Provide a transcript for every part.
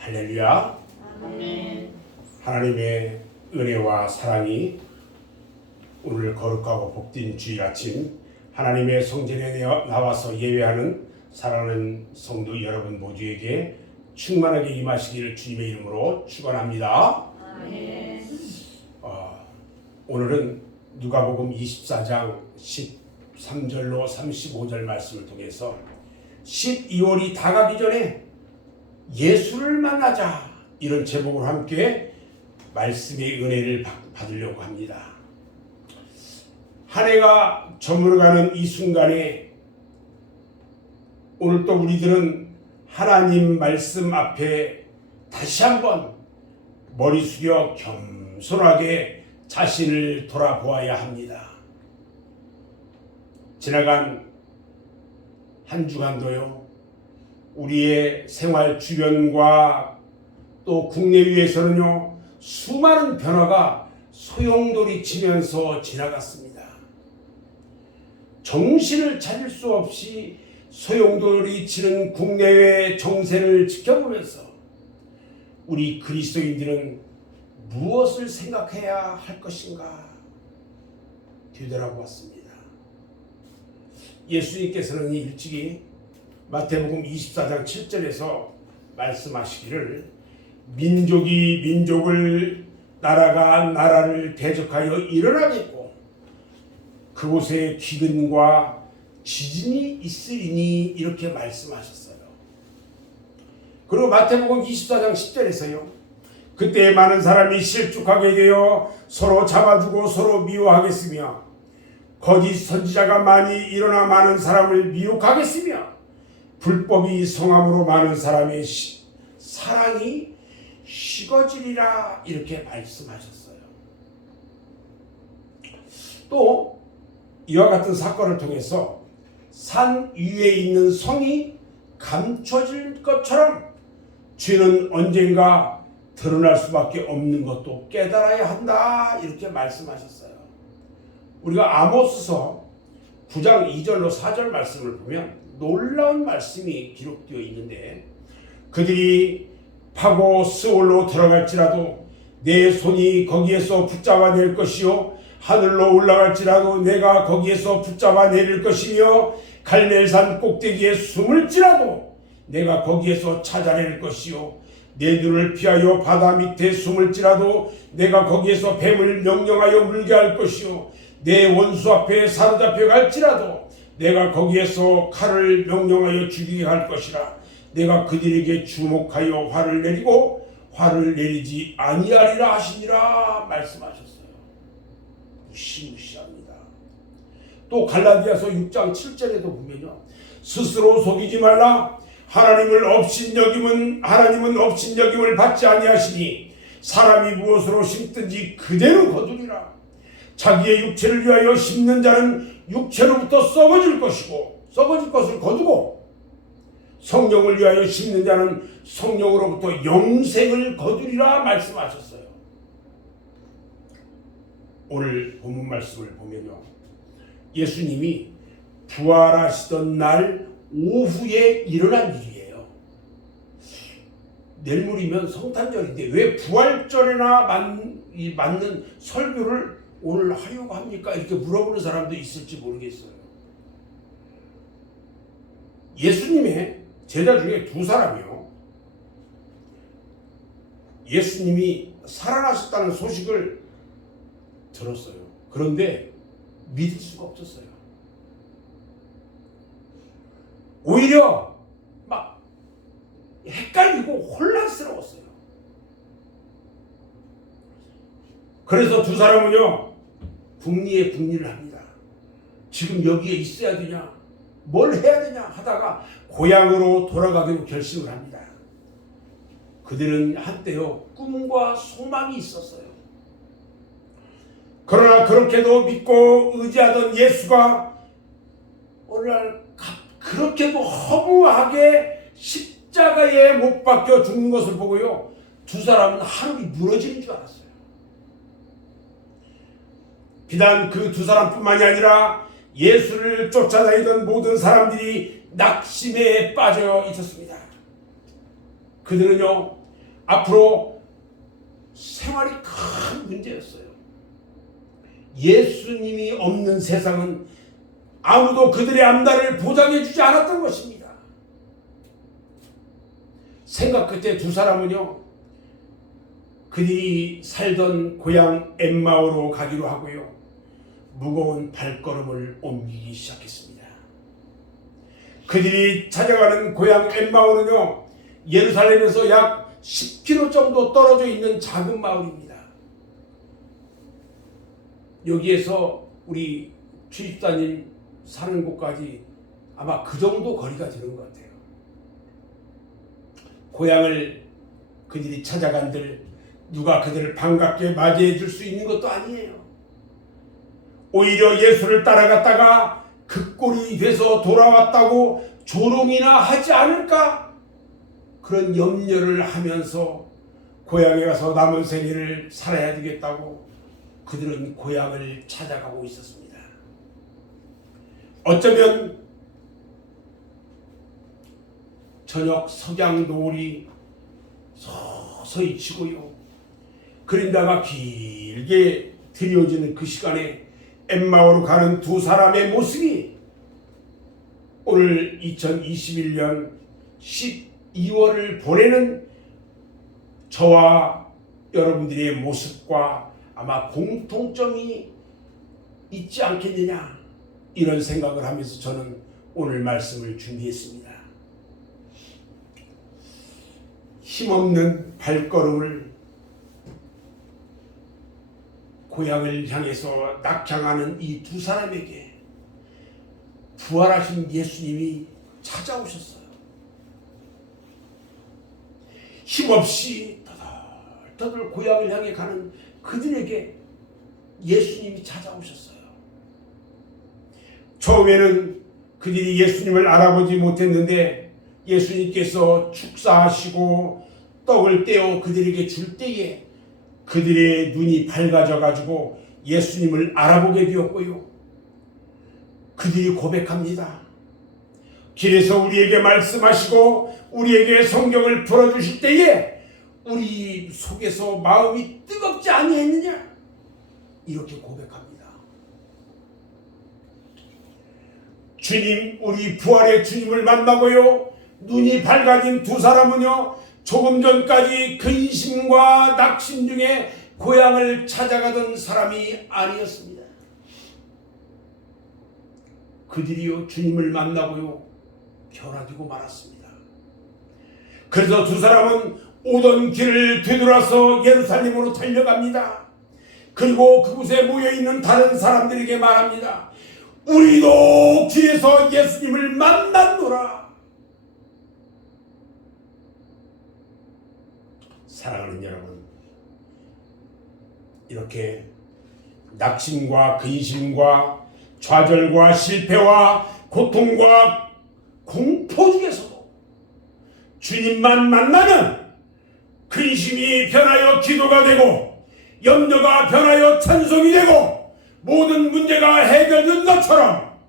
할렐루야. 아멘. 하나님의 은혜와 사랑이 오늘 거룩하고 복된 주일 아침 하나님의 성전에 나와서 예배하는 사랑하는 성도 여러분 모두에게 충만하게 임하시기를 주님의 이름으로 축원합니다. 아멘. 오늘은 누가복음 24장 13절로 35절 말씀을 통해서 12월이 다가기 전에 예수를 만나자 이런 제목으로 함께 말씀의 은혜를 받으려고 합니다. 한 해가 저물어가는 이 순간에 오늘 또 우리들은 하나님 말씀 앞에 다시 한번 머리 숙여 겸손하게 자신을 돌아보아야 합니다. 지나간 한 주간도요, 우리의 생활 주변과 또 국내외에서는요, 수많은 변화가 소용돌이 치면서 지나갔습니다. 정신을 차릴 수 없이 소용돌이 치는 국내외 정세를 지켜보면서 우리 그리스도인들은 무엇을 생각해야 할 것인가 되돌아보았습니다. 예수님께서는 일찍이 마태복음 24장 7절에서 말씀하시기를 민족이 민족을 나라가 나라를 대적하여 일어나겠고 그곳에 기근과 지진이 있으리니 이렇게 말씀하셨어요. 그리고 마태복음 24장 10절에서요. 그때 많은 사람이 실족하게 되어 서로 잡아주고 서로 미워하겠으며 거짓 선지자가 많이 일어나 많은 사람을 미혹하겠으며 불법이 성함으로 많은 사람의 사랑이 식어지리라 이렇게 말씀하셨어요. 또 이와 같은 사건을 통해서 산 위에 있는 성이 감춰질 것처럼 죄는 언젠가 드러날 수밖에 없는 것도 깨달아야 한다 이렇게 말씀하셨어요. 우리가 아모스서 9장 2절로 4절 말씀을 보면 놀라운 말씀이 기록되어 있는데 그들이 파고 스올로 들어갈지라도 내 손이 거기에서 붙잡아낼 것이요 하늘로 올라갈지라도 내가 거기에서 붙잡아내릴 것이며 갈멜산 꼭대기에 숨을지라도 내가 거기에서 찾아낼 것이요 내 눈을 피하여 바다 밑에 숨을지라도 내가 거기에서 뱀을 명령하여 물게 할 것이요 내 원수 앞에 사로잡혀 갈지라도 내가 거기에서 칼을 명령하여 죽이게 할 것이라 내가 그들에게 주목하여 화를 내리고 화를 내리지 아니하리라 하시니라 말씀하셨어요. 무시무시합니다. 또 갈라디아서 6장 7절에도 보면요. 스스로 속이지 말라. 하나님은 업신여김을 받지 아니하시니 사람이 무엇으로 심든지 그대로 거두리라. 자기의 육체를 위하여 심는 자는 육체로부터 썩어질 것이고 썩어질 것을 거두고 성령을 위하여 심는 자는 성령으로부터 영생을 거두리라 말씀하셨어요. 오늘 본문 말씀을 보면요. 예수님이 부활하시던 날 오후에 일어난 일이에요. 내일 모레면 성탄절인데 왜 부활절에나 맞는 설교를 오늘 하려고 합니까? 이렇게 물어보는 사람도 있을지 모르겠어요. 예수님의 제자 중에 두 사람이요. 예수님이 살아나셨다는 소식을 들었어요. 그런데 믿을 수가 없었어요. 오히려 막 헷갈리고 혼란스러웠어요. 그래서 두 사람은요. 궁리를 합니다. 지금 여기에 있어야 되냐? 뭘 해야 되냐? 하다가 고향으로 돌아가기로 결심을 합니다. 그들은 한때요. 꿈과 소망이 있었어요. 그러나 그렇게도 믿고 의지하던 예수가 오늘날 그렇게도 허무하게 십자가에 못 박혀 죽는 것을 보고요. 두 사람은 하늘이 무너지는 줄 알았어요. 비단 그 두 사람뿐만이 아니라 예수를 쫓아다니던 모든 사람들이 낙심에 빠져 있었습니다. 그들은요 앞으로 생활이 큰 문제였어요. 예수님이 없는 세상은 아무도 그들의 안달을 보장해 주지 않았던 것입니다. 생각 끝에 두 사람은요, 그들이 살던 고향 엠마오로 가기로 하고요, 무거운 발걸음을 옮기기 시작했습니다. 그들이 찾아가는 고향 엠마오는요, 예루살렘에서 약 10km 정도 떨어져 있는 작은 마을입니다. 여기에서 우리 주입사님 사는 곳까지 아마 그 정도 거리가 되는 것 같아요. 고향을 그들이 찾아간들 누가 그들을 반갑게 맞이해 줄 수 있는 것도 아니에요. 오히려 예수를 따라갔다가 그 꼴이 돼서 돌아왔다고 조롱이나 하지 않을까? 그런 염려를 하면서 고향에 가서 남은 생애를 살아야 되겠다고 그들은 고향을 찾아가고 있었습니다. 어쩌면 저녁 석양 노을이 서서히 지고요, 그린다가 길게 드리워지는 그 시간에 엠마오로 가는 두 사람의 모습이 오늘 2021년 12월을 보내는 저와 여러분들의 모습과 아마 공통점이 있지 않겠느냐, 이런 생각을 하면서 저는 오늘 말씀을 준비했습니다. 힘없는 발걸음을 고향을 향해서 낙향하는 이 두 사람에게 부활하신 예수님이 찾아오셨어요. 힘없이 떠들떠들 고향을 향해 가는 그들에게 예수님이 찾아오셨어요. 처음에는 그들이 예수님을 알아보지 못했는데 예수님께서 축사하시고 떡을 떼어 그들에게 줄 때에 그들의 눈이 밝아져 가지고 예수님을 알아보게 되었고요, 그들이 고백합니다. 길에서 우리에게 말씀하시고 우리에게 성경을 풀어주실 때에 우리 속에서 마음이 뜨겁지 아니했느냐, 이렇게 고백합니다. 주님, 우리 부활의 주님을 만나고요, 눈이 밝아진 두 사람은요, 조금 전까지 근심과 낙심 중에 고향을 찾아가던 사람이 아니었습니다. 그들이요, 주님을 만나고요, 변화되고 말았습니다. 그래서 두 사람은 오던 길을 되돌아서 예루살렘으로 달려갑니다. 그리고 그곳에 모여있는 다른 사람들에게 말합니다. 우리도 길에서 예수님을 만났노라. 사랑하는 여러분, 이렇게 낙심과 근심과 좌절과 실패와 고통과 공포 중에서도 주님만 만나면 근심이 변하여 기도가 되고 염려가 변하여 찬송이 되고 모든 문제가 해결된 것처럼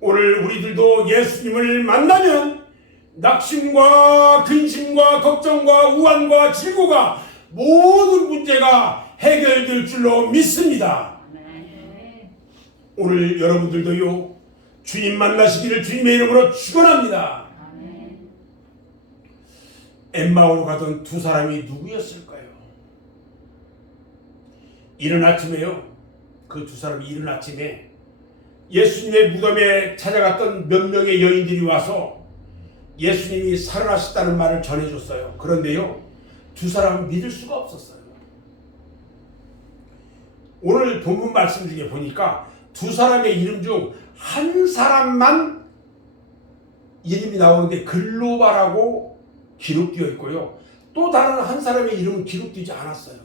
오늘 우리들도 예수님을 만나면 낙심과 근심과 걱정과 우환과 질고가 모든 문제가 해결될 줄로 믿습니다. 오늘 여러분들도요, 주님 만나시기를 주님의 이름으로 축원합니다. 엠마오로 가던 두 사람이 누구였을까요? 이른 아침에요, 그 두 사람이 이른 아침에 예수님의 무덤에 찾아갔던 몇 명의 여인들이 와서 예수님이 살아나셨다는 말을 전해줬어요. 그런데요, 두 사람은 믿을 수가 없었어요. 오늘 본문 말씀 중에 보니까 두 사람의 이름 중 한 사람만 이름이 나오는데 글로바라고 기록되어 있고요, 또 다른 한 사람의 이름은 기록되지 않았어요.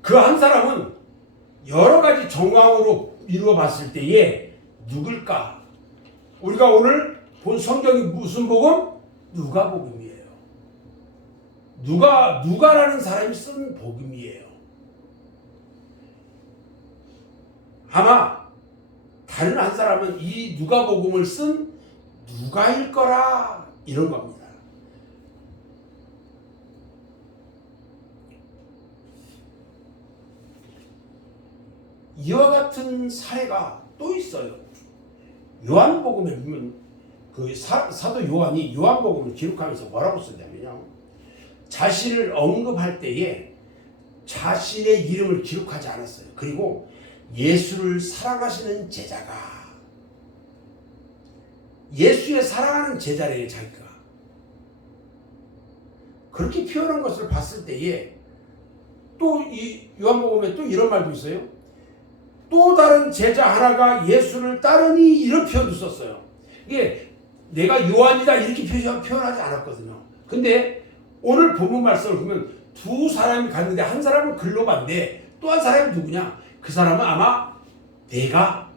그 한 사람은 여러 가지 정황으로 이루어 봤을 때에 누굴까? 우리가 오늘 본 성경이 무슨 복음? 누가복음이에요. 누가라는 사람이 쓴 복음이에요. 아마 다른 한 사람은 이 누가복음을 쓴 누가일 거라 이런 겁니다. 이와 같은 사례가 또 있어요. 요한복음에 보면 그 사도 요한이 요한복음을 기록하면서 뭐라고 쓰냐면요. 자신을 언급할 때에 자신의 이름을 기록하지 않았어요. 그리고 예수를 사랑하시는 제자가, 예수의 사랑하는 제자래요, 자기가. 그렇게 표현한 것을 봤을 때에 또 이 요한복음에 또 이런 말도 있어요. 또 다른 제자 하나가 예수를 따르니, 이런 표현도 썼어요. 이게 내가 요한이다 이렇게 표현하지 않았거든요. 근데 오늘 본문 말씀을 보면 두 사람이 갔는데 한 사람은 글로바인데 또 한 사람이 누구냐? 그 사람은 아마 내가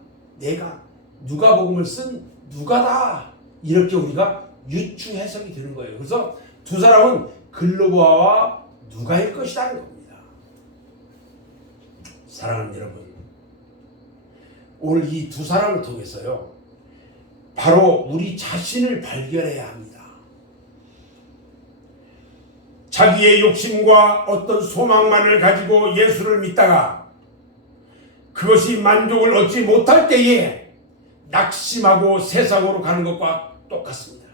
누가복음을 쓴 누가다, 이렇게 우리가 유추 해석이 되는 거예요. 그래서 두 사람은 글로바와 누가일 것이라는 겁니다. 사랑하는 여러분, 오늘 이 두 사람을 통해서요, 바로 우리 자신을 발견해야 합니다. 자기의 욕심과 어떤 소망만을 가지고 예수를 믿다가 그것이 만족을 얻지 못할 때에 낙심하고 세상으로 가는 것과 똑같습니다.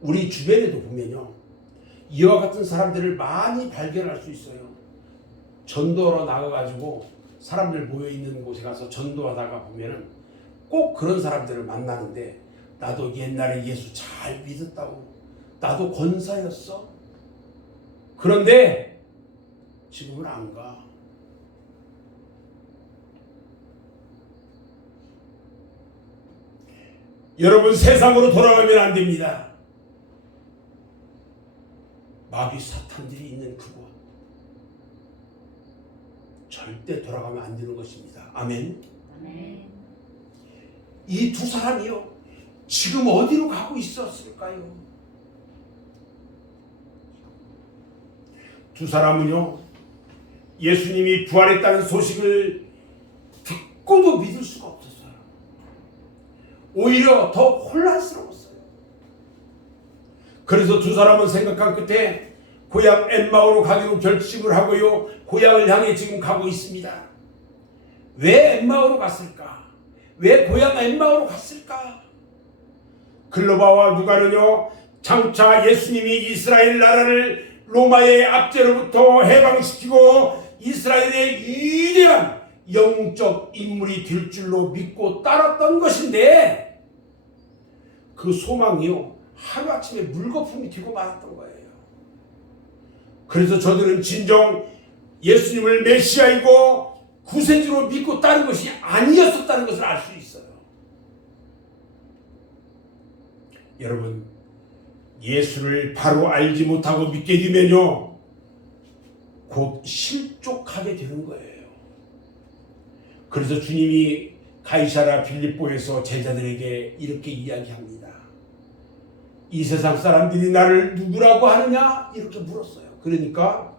우리 주변에도 보면요, 이와 같은 사람들을 많이 발견할 수 있어요. 전도하러 나가가지고 사람들 모여있는 곳에 가서 전도하다가 보면은 꼭 그런 사람들을 만나는데, 나도 옛날에 예수 잘 믿었다고, 나도 권사였어. 그런데 지금은 안 가. 여러분, 세상으로 돌아가면 안 됩니다. 마귀 사탄들이 있는 그곳, 절대 돌아가면 안 되는 것입니다. 아멘. 아멘. 이 두 사람이요, 지금 어디로 가고 있었을까요? 두 사람은요, 예수님이 부활했다는 소식을 듣고도 믿을 수가 없었어요. 오히려 더 혼란스러웠어요. 그래서 두 사람은 생각한 끝에 고향 엠마오로 가기로 결심을 하고요, 고향을 향해 지금 가고 있습니다. 왜 엠마오로 갔을까? 왜 고향 엠마오로 갔을까? 글로바와 누가는요, 장차 예수님이 이스라엘 나라를 로마의 압제로부터 해방시키고 이스라엘의 위대한 영적 인물이 될 줄로 믿고 따랐던 것인데, 그 소망이요, 하루아침에 물거품이 되고 말았던 거예요. 그래서 저들은 진정 예수님을 메시아이고 구세주로 믿고 따른 것이 아니었었다는 것을 알 수 있어요. 여러분, 예수를 바로 알지 못하고 믿게 되면요, 곧 실족하게 되는 거예요. 그래서 주님이 가이사랴 빌립보에서 제자들에게 이렇게 이야기합니다. 이 세상 사람들이 나를 누구라고 하느냐? 이렇게 물었어요. 그러니까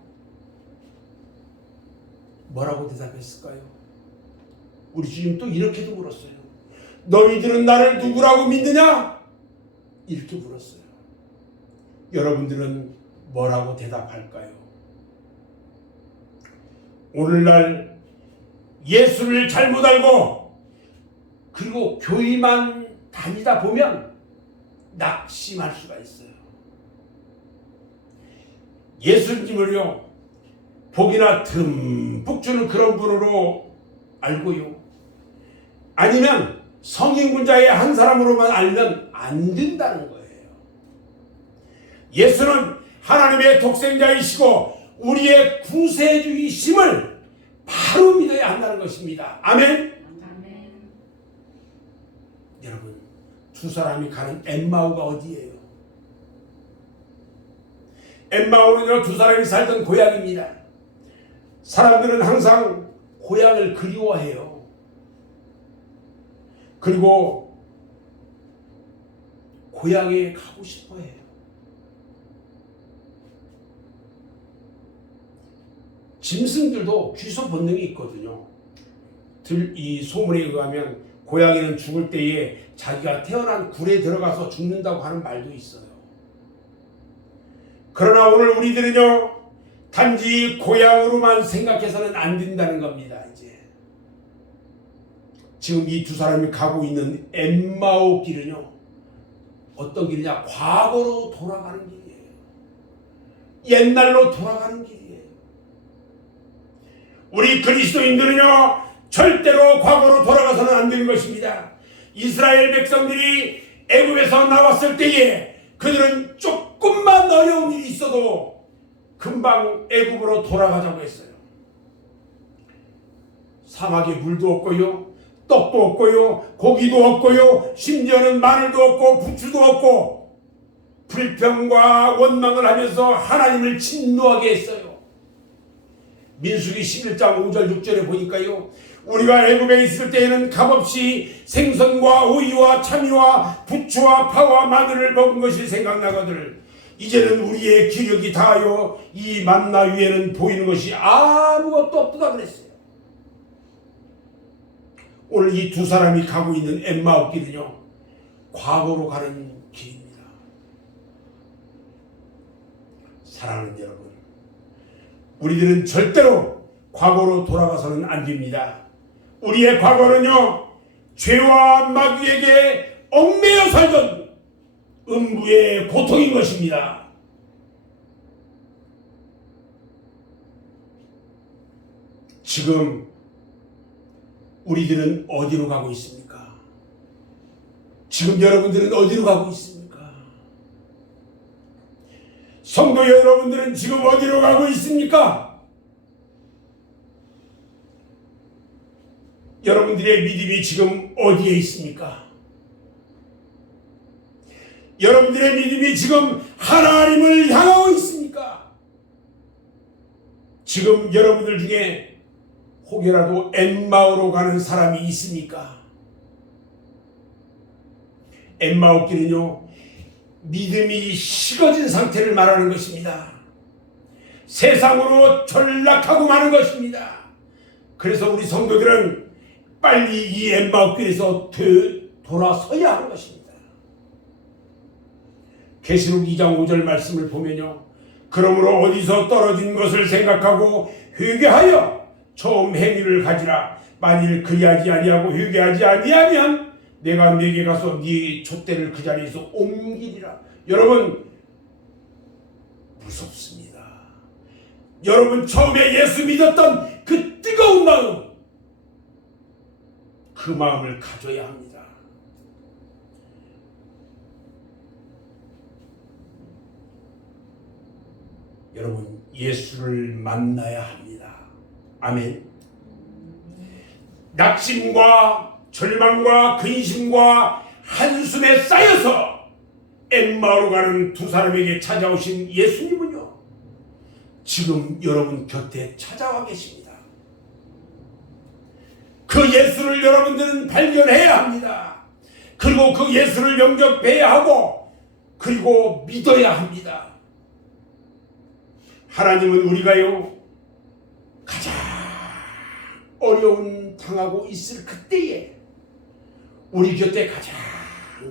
뭐라고 대답했을까요? 우리 주님 또 이렇게도 물었어요. 너희들은 나를 누구라고 믿느냐? 이렇게 물었어요. 여러분들은 뭐라고 대답할까요? 오늘날 예수를 잘못 알고 그리고 교회만 다니다 보면 낙심할 수가 있어요. 예수님을요, 복이나 듬뿍 주는 그런 분으로 알고요, 아니면 성인군자의 한 사람으로만 알면 안 된다는 거예요. 예수는 하나님의 독생자이시고 우리의 구세주이심을 바로 믿어야 한다는 것입니다. 아멘. 아멘. 여러분, 두 사람이 가는 엠마오가 어디예요? 엠마오는요, 두 사람이 살던 고향입니다. 사람들은 항상 고향을 그리워해요. 그리고 고향에 가고 싶어 해요. 짐승들도 귀소 본능이 있거든요. 이 소문에 의하면 고양이는 죽을 때에 자기가 태어난 굴에 들어가서 죽는다고 하는 말도 있어요. 그러나 오늘 우리들은요, 단지 고향으로만 생각해서는 안 된다는 겁니다. 이제 지금 이 두 사람이 가고 있는 엠마오 길은요, 어떤 길이냐? 과거로 돌아가는 길이에요. 옛날로 돌아가는 길이에요. 우리 그리스도인들은요, 절대로 과거로 돌아가서는 안 되는 것입니다. 이스라엘 백성들이 애굽에서 나왔을 때에 그들은 조금만 어려운 일이 있어도 금방 애굽으로 돌아가자고 했어요. 사막에 물도 없고요, 떡도 없고요, 고기도 없고요, 심지어는 마늘도 없고 부추도 없고 불평과 원망을 하면서 하나님을 진노하게 했어요. 민수기 11장 5절 6절에 보니까요, 우리가 애굽에 있을 때에는 값없이 생선과 오이와 참이와 부추와 파와 마늘을 먹은 것이 생각나거늘 이제는 우리의 기력이 다하여 이 만나 위에는 보이는 것이 아무것도 없다 그랬어요. 오늘 이 두 사람이 가고 있는 엠마오 길은요, 과거로 가는 길입니다. 사랑하는 여러분, 우리들은 절대로 과거로 돌아가서는 안 됩니다. 우리의 과거는요, 죄와 마귀에게 얽매여 살던 음부의 고통인 것입니다. 지금 우리들은 어디로 가고 있습니까? 지금 여러분들은 어디로 가고 있습니까? 성도 여러분들은 지금 어디로 가고 있습니까? 여러분들의 믿음이 지금 어디에 있습니까? 여러분들의 믿음이 지금 하나님을 향하고 있습니까? 지금 여러분들 중에 혹여라도 엠마오로 가는 사람이 있습니까? 엠마오 길은요, 믿음이 식어진 상태를 말하는 것입니다. 세상으로 전락하고 마는 것입니다. 그래서 우리 성도들은 빨리 이 엠마오 길에서 돌아서야 하는 것입니다. 계시록 2장 5절 말씀을 보면요, 그러므로 어디서 떨어진 것을 생각하고 회개하여 처음 행위를 가지라. 만일 그리하지 아니하고 회개하지 아니하면 내가 네게 가서 네 촛대를 그 자리에서 옮기리라. 여러분, 무섭습니다. 여러분, 처음에 예수 믿었던 그 뜨거운 마음, 그 마음을 가져야 합니다. 여러분, 예수를 만나야 합니다. 아멘. 낙심과 절망과 근심과 한숨에 쌓여서 엠마오로 가는 두 사람에게 찾아오신 예수님은요, 지금 여러분 곁에 찾아와 계십니다. 그 예수를 여러분들은 발견해야 합니다. 그리고 그 예수를 영접해야 하고, 그리고 믿어야 합니다. 하나님은 우리가요, 가장 어려운 당하고 있을 그때에 우리 곁에 가장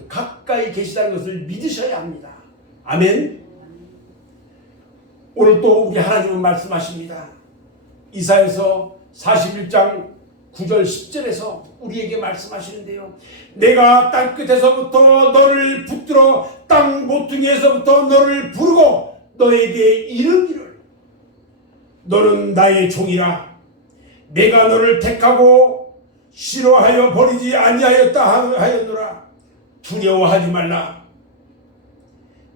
가까이 계시다는 것을 믿으셔야 합니다. 아멘. 오늘 또 우리 하나님은 말씀하십니다. 이사야서 41장 9절 10절에서 우리에게 말씀하시는데요, 내가 땅끝에서부터 너를 붙들어 땅 모퉁이에서부터 너를 부르고 너에게 이르기를 너는 나의 종이라. 내가 너를 택하고 싫어하여 버리지 아니하였다 하였노라. 두려워하지 말라.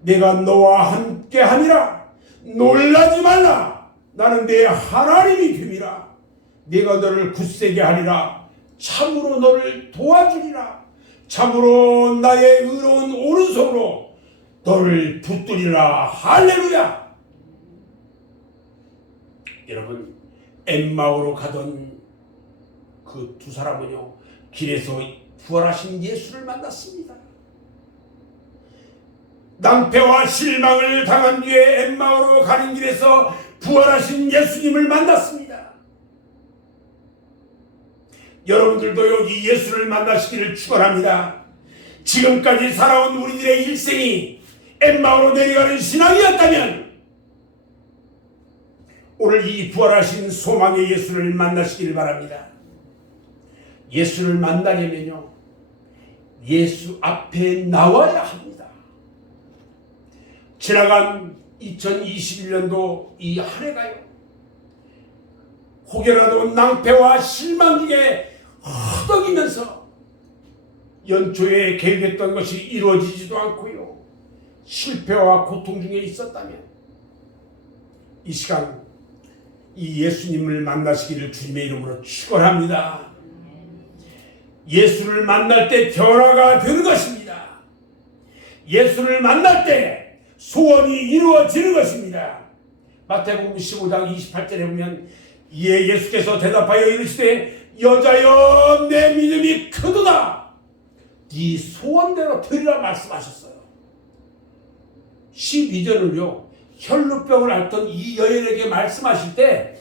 내가 너와 함께 하니라. 놀라지 말라. 나는 내 하나님이 됨이라. 내가 너를 굳세게 하리라. 참으로 너를 도와주리라. 참으로 나의 의로운 오른손으로 너를 붙들리라. 할렐루야. 여러분, 엠마오로 가던 그 두 사람은요, 길에서 부활하신 예수를 만났습니다. 낭패와 실망을 당한 뒤에 엠마오로 가는 길에서 부활하신 예수님을 만났습니다. 여러분들도 여기 예수를 만나시기를 축원합니다. 지금까지 살아온 우리들의 일생이 엠마오로 내려가는 신앙이었다면 오늘 이 부활하신 소망의 예수를 만나시길 바랍니다. 예수를 만나려면요, 예수 앞에 나와야 합니다. 지나간 2021년도 이 한 해가요, 혹여라도 낭패와 실망 중에 허덕이면서 연초에 계획했던 것이 이루어지지도 않고요, 실패와 고통 중에 있었다면 이 시간 이 예수님을 만나시기를 주님의 이름으로 축원합니다. 예수를 만날 때 변화가 되는 것입니다. 예수를 만날 때 소원이 이루어지는 것입니다. 마태복음 15장 28절에 보면 예수께서 대답하여 이르시되 여자여 내 믿음이 크도다, 네 소원대로 되리라 말씀하셨어요. 12절을요, 혈루병을 앓던 이 여인에게 말씀하실 때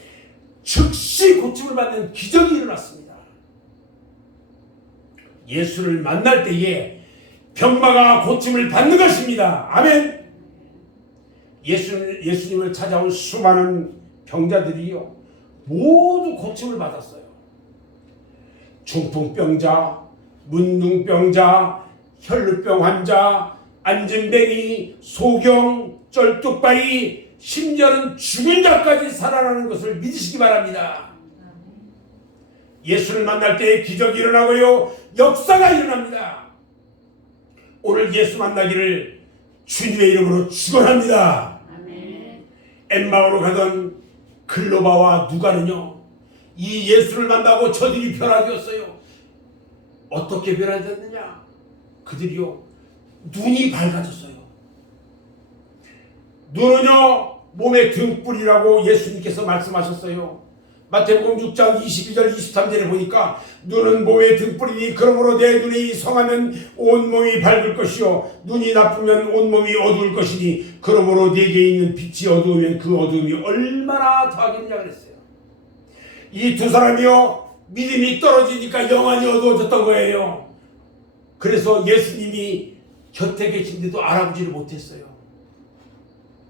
즉시 고침을 받는 기적이 일어났습니다. 예수를 만날 때에 병마가 고침을 받는 것입니다. 아멘. 예수님을 찾아온 수많은 병자들이요, 모두 고침을 받았어요. 중풍병자, 문둥병자, 혈루병 환자, 안진뱅이, 소경, 쩔뚝바위, 심지어는 죽은 자까지 살아나는 것을 믿으시기 바랍니다. 예수를 만날 때 기적이 일어나고요, 역사가 일어납니다. 오늘 예수 만나기를 주님의 이름으로 축원합니다. 엠마오로 가던 글로바와 누가는요, 이 예수를 만나고 저들이 변화되었어요. 어떻게 변화되었느냐? 그들이요, 눈이 밝아졌어요. 눈은요, 몸의 등불이라고 예수님께서 말씀하셨어요. 마태복음 6장 22절 23절에 보니까 눈은 몸의 등불이니 그러므로 내 눈이 성하면 온몸이 밝을 것이요 눈이 나쁘면 온몸이 어두울 것이니 그러므로 내게 있는 빛이 어두우면 그 어두움이 얼마나 더하겠느냐 그랬어요. 이 두 사람이요, 믿음이 떨어지니까 영안이 어두워졌던 거예요. 그래서 예수님이 곁에 계신데도 알아보지를 못했어요.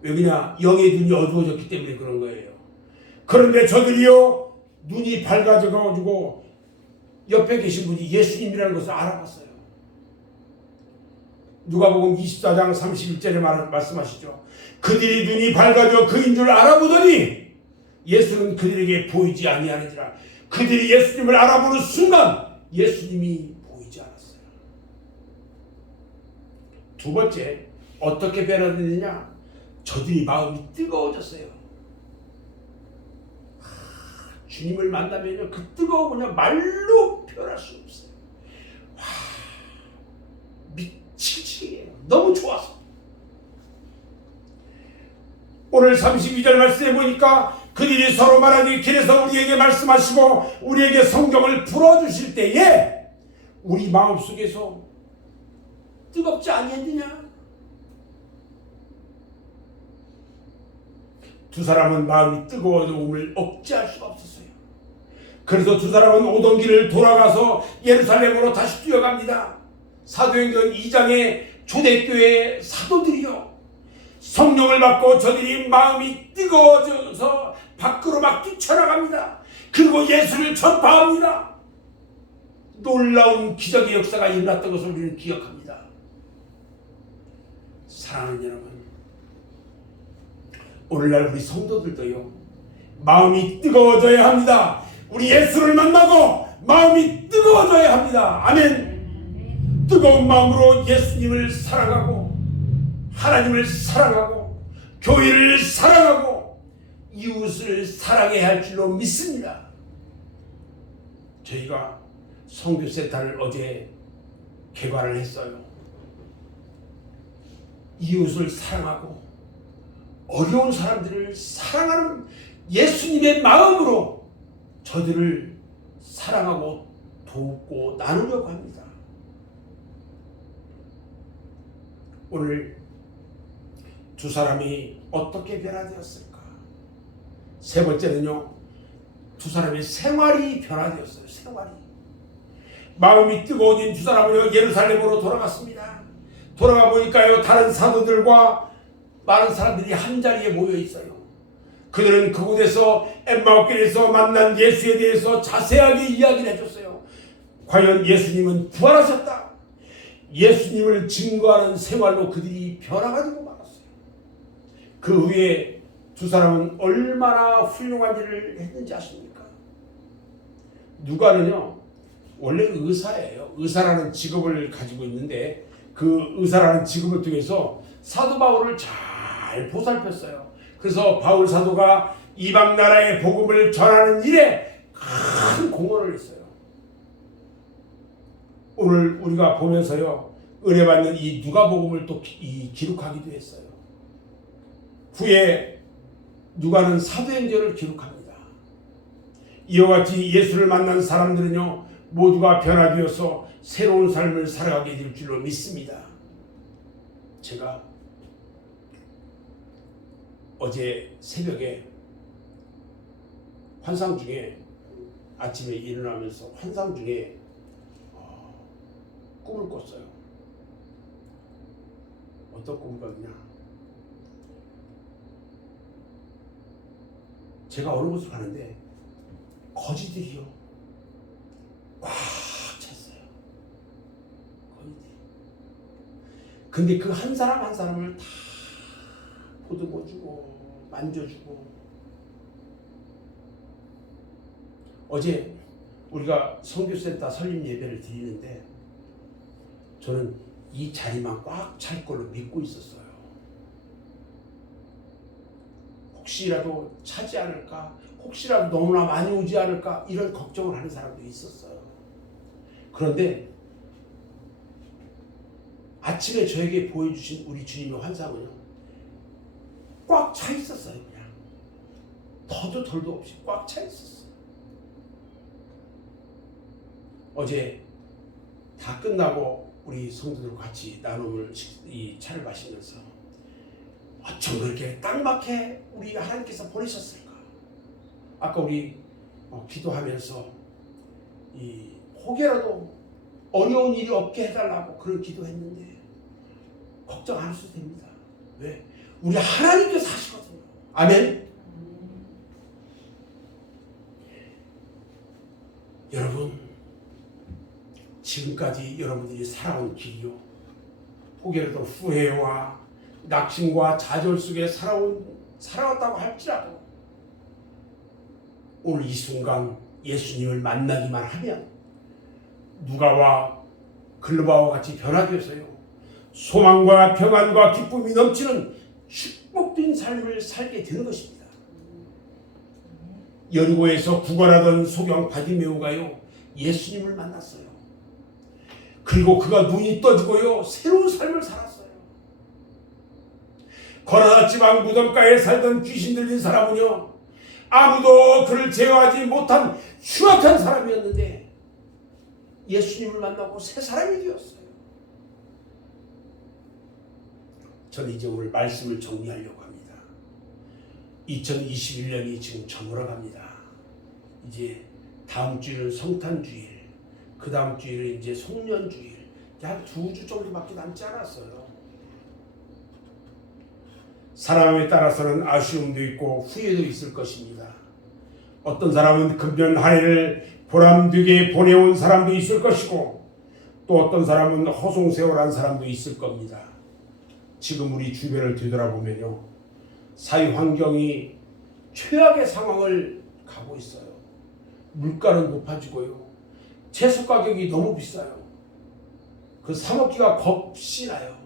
왜 그러냐? 영의 눈이 어두워졌기 때문에 그런 거예요. 그런데 저들이요, 눈이 밝아져가지고 옆에 계신 분이 예수님이라는 것을 알아봤어요. 누가복음 24장 31절에 말씀하시죠. 그들이 눈이 밝아져 그인 줄 알아보더니 예수는 그들에게 보이지 아니하는지라. 그들이 예수님을 알아보는 순간 예수님이 보이지 않았어요. 두 번째, 어떻게 변화되느냐? 저들이 마음이 뜨거워졌어요. 주님을 만나면요, 그 뜨거움은요, 말로 표현할 수 없어요. 와, 미치겠어요. 너무 좋아서. 오늘 32절 말씀에 보니까 그들이 서로 말하니 길에서 우리에게 말씀하시고 우리에게 성경을 풀어주실 때에 우리 마음속에서 뜨겁지 아니했느냐? 두 사람은 마음이 뜨거워짐을 억제할 수가 없었어요. 그래서 두 사람은 오던 길을 돌아가서 예루살렘으로 다시 뛰어갑니다. 사도행전 2장의 초대교회 사도들이요, 성령을 받고 저들이 마음이 뜨거워져서 밖으로 막 뛰쳐나갑니다. 그리고 예수를 전파합니다. 놀라운 기적의 역사가 일어났던 것을 우리는 기억합니다. 사랑하는 여러분, 오늘날 우리 성도들도요, 마음이 뜨거워져야 합니다. 우리 예수를 만나고 마음이 뜨거워져야 합니다. 아멘. 뜨거운 마음으로 예수님을 사랑하고 하나님을 사랑하고 교회를 사랑하고 이웃을 사랑해야 할 줄로 믿습니다. 저희가 선교센터를 어제 개관을 했어요. 이웃을 사랑하고 어려운 사람들을 사랑하는 예수님의 마음으로 저들을 사랑하고 돕고 나누려고 합니다. 오늘 두 사람이 어떻게 변화되었을까? 세 번째는요, 두 사람의 생활이 변화되었어요. 생활이. 마음이 뜨거워진 두 사람은요, 예루살렘으로 돌아갔습니다. 돌아가 보니까요, 다른 사도들과 많은 사람들이 한 자리에 모여 있어요. 그들은 그곳에서 엠마오길에서 만난 예수에 대해서 자세하게 이야기를 해줬어요. 과연 예수님은 부활하셨다. 예수님을 증거하는 생활로 그들이 변화가지고 말았어요. 그 후에 두 사람은 얼마나 훌륭한 일을 했는지 아십니까? 누가는요 원래 의사예요. 의사라는 직업을 가지고 있는데 그 의사라는 직업을 통해서 사도 바울을 잘 보살폈어요. 그래서 바울 사도가 이방 나라의 복음을 전하는 일에 큰 공헌을 했어요. 오늘 우리가 보면서요 은혜 받는 이 누가복음을 또 기록하기도 했어요. 후에 누가는 사도행전을 기록합니다. 이와 같이 예수를 만난 사람들은요 모두가 변화되어서 새로운 삶을 살아가게 될 줄로 믿습니다. 제가 어제 새벽에 환상 중에 아침에 일어나면서 환상 중에 꿈을 꿨어요. 어떤 꿈을 꿨냐? 제가 어느 곳을 가는데 거지들이요 꽉 찼어요. 거지들이. 근데 그 한 사람 한 사람을 다 보듬어주고 만져주고. 어제 우리가 선교센터 설립 예배를 드리는데 저는 이 자리만 꽉 찰 걸로 믿고 있었어요. 혹시라도 차지 않을까, 혹시라도 너무나 많이 오지 않을까 이런 걱정을 하는 사람도 있었어요. 그런데 아침에 저에게 보여주신 우리 주님의 환상은요 꽉 차 있었어요. 그냥 더도 덜도 없이 꽉 차 있었어요. 어제 다 끝나고 우리 성도들과 같이 나눔을 이 차를 마시면서 어쩜 그렇게 딱 맞게 우리 하나님께서 보내셨을까? 아까 우리 기도하면서 이 혹여라도 어려운 일이 없게 해달라고 그런 기도했는데 걱정 안 하셔도 됩니다. 왜? 우리 하나님께서 하시거든요. 아멘. 여러분 지금까지 여러분들이 살아온 길이요 혹여라도 후회와 낙심과 좌절 속에 살아왔다고 할지라도 오늘 이 순간 예수님을 만나기만 하면 누가와 글로바와 같이 변화되어서요 소망과 평안과 기쁨이 넘치는 축복된 삶을 살게 되는 것입니다. 여리고에서 구걸하던 소경 바디메오가요 예수님을 만났어요. 그리고 그가 눈이 떠지고요 새로운 삶을 살았어요. 거라다 지방 무덤가에 살던 귀신 들린 사람은요 아무도 그를 제어하지 못한 흉악한 사람이었는데 예수님을 만나고 새 사람이 되었어요. 저는 이제 오늘 말씀을 정리하려고 합니다. 2021년이 지금 저물어갑니다. 이제 다음 주일은 성탄주일, 그 다음 주일은 이제 송년주일, 한 2주 정도밖에 남지 않았어요. 사람에 따라서는 아쉬움도 있고 후회도 있을 것입니다. 어떤 사람은 금년 한 해를 보람되게 보내온 사람도 있을 것이고 또 어떤 사람은 허송세월한 사람도 있을 겁니다. 지금 우리 주변을 뒤돌아보면요 사회 환경이 최악의 상황을 가고 있어요. 물가는 높아지고요 채소 가격이 너무 비싸요. 그 사 먹기가 겁이 나요.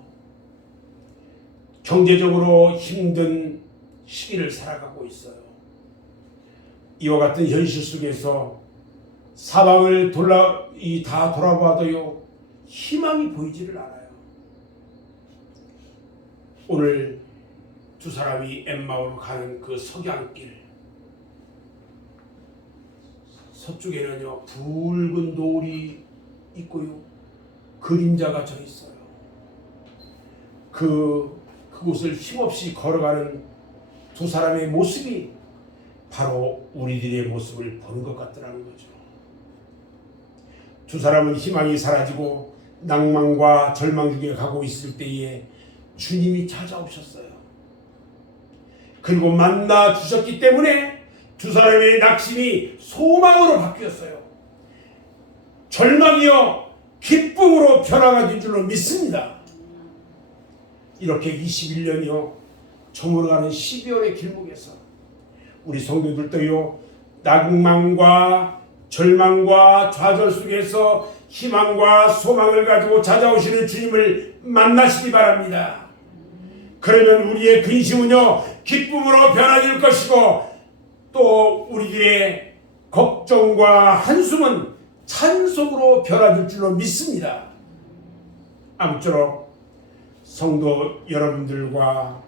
경제적으로 힘든 시기를 살아가고 있어요. 이와 같은 현실 속에서 사방을 다 돌아봐도요 희망이 보이지를 않아요. 오늘 두 사람이 엠마오로 가는 그 석양길 서쪽에는요 붉은 노을이 있고요 그림자가 져 있어요. 그곳을 힘없이 걸어가는 두 사람의 모습이 바로 우리들의 모습을 보는 것 같더라는 거죠. 두 사람은 희망이 사라지고 낭만과 절망 중에 가고 있을 때에 주님이 찾아오셨어요. 그리고 만나 주셨기 때문에 두 사람의 낙심이 소망으로 바뀌었어요. 절망이요 기쁨으로 변화가 된 줄로 믿습니다. 이렇게 21년이요 저물어가는 12월의 길목에서 우리 성도들도요 낭만과 절망과 좌절 속에서 희망과 소망을 가지고 찾아오시는 주님을 만나시기 바랍니다. 그러면 우리의 근심은요 기쁨으로 변화될 것이고 또 우리들의 걱정과 한숨은 찬송으로 변화될 줄로 믿습니다. 아무쪼록 성도 여러분들과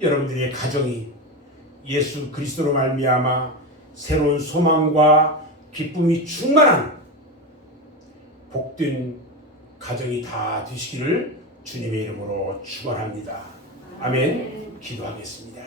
여러분들의 가정이 예수 그리스도로 말미암아 새로운 소망과 기쁨이 충만한 복된 가정이 다 되시기를 주님의 이름으로 축원합니다. 아멘. 기도하겠습니다.